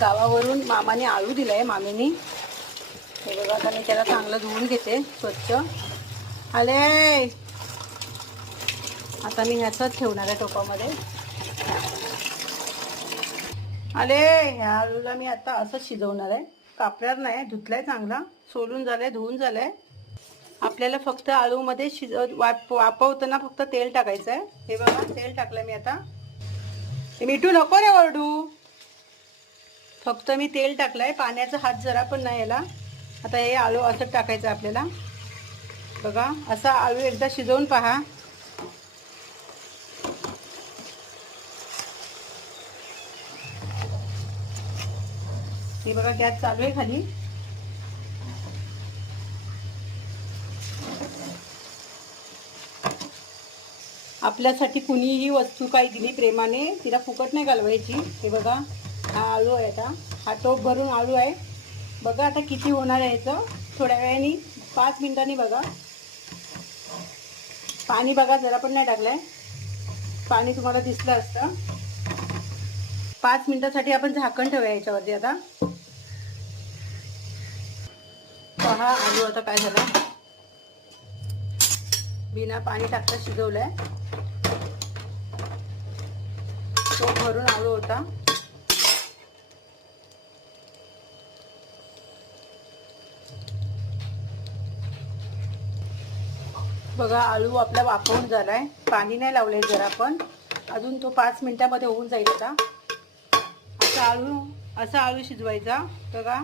गावावरून मामाने आळू दिलाय मामीनी। हे बघा आता मी त्याला चांगलं धुवून घेते स्वच्छ। आले आता मी ह्याच ठेवणार आहे टोपामध्ये। आले ह्या आळूला मी आता असं शिजवणार आहे, कापणार नाही, धुतलाय चांगला, सोलून झालंय, धुवून झालंय। आपल्याला फक्त आळूमध्ये वाफवताना फक्त तेल टाकायचं आहे। हे बघा तेल टाकलंय मी आता। मिठू नको रे ओरडू, फक्त मी तेल टाकलंय, पाण्याचा हात जरा पण नाही याला। आता हे आळू असं टाकायचं आपल्याला। बघा असा आळू एकदा शिजवून पहा। हे बघा गॅस चालू आहे खाली। आपल्यासाठी कुणीही वस्तू काही दिली प्रेमाने, तिला फुकट नाही घालवायची। हे बघा हा आळू आहे, आता हा टोप भरून आळू आहे। बघा आता किती होणार आहे ह्याचं, थोड्या वेळाने 5 मिनिटांनी बघा। पाणी बघा जरा पण नाही टाकलंय, पाणी तुम्हाला दिसलं असतं। 5 मिनिटासाठी आपण झाकण ठेवूया याच्यावरती। आता पहा आलू आता काय झालं, बिना पाणी टाकता शिजवलंय। तो भरून आळू होता। बघा आळू आपला वाफवून झालाय, पाणी नाही लावलंय जरा पण, अजून तो 5 मिनिटांमध्ये होऊन जाईल। आता असा आळू शिजवायचा। बघा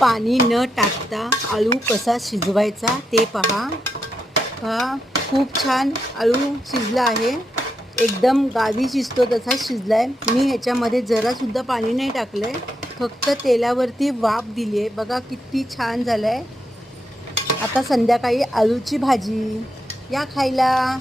पाणी न टाकता आळू कसा शिजवायचा ते पहा। खूप छान आळू शिजला आहे, एकदम गावी शिजतो तसा शिजलाय। मी ह्याच्यामध्ये जरा सुद्धा पाणी नाही टाकलंय, फक्त तेलावरती वाफ दिली आहे। बघा किती छान झालंय। आता संध्याकाळी आळूची भाजी या खायला।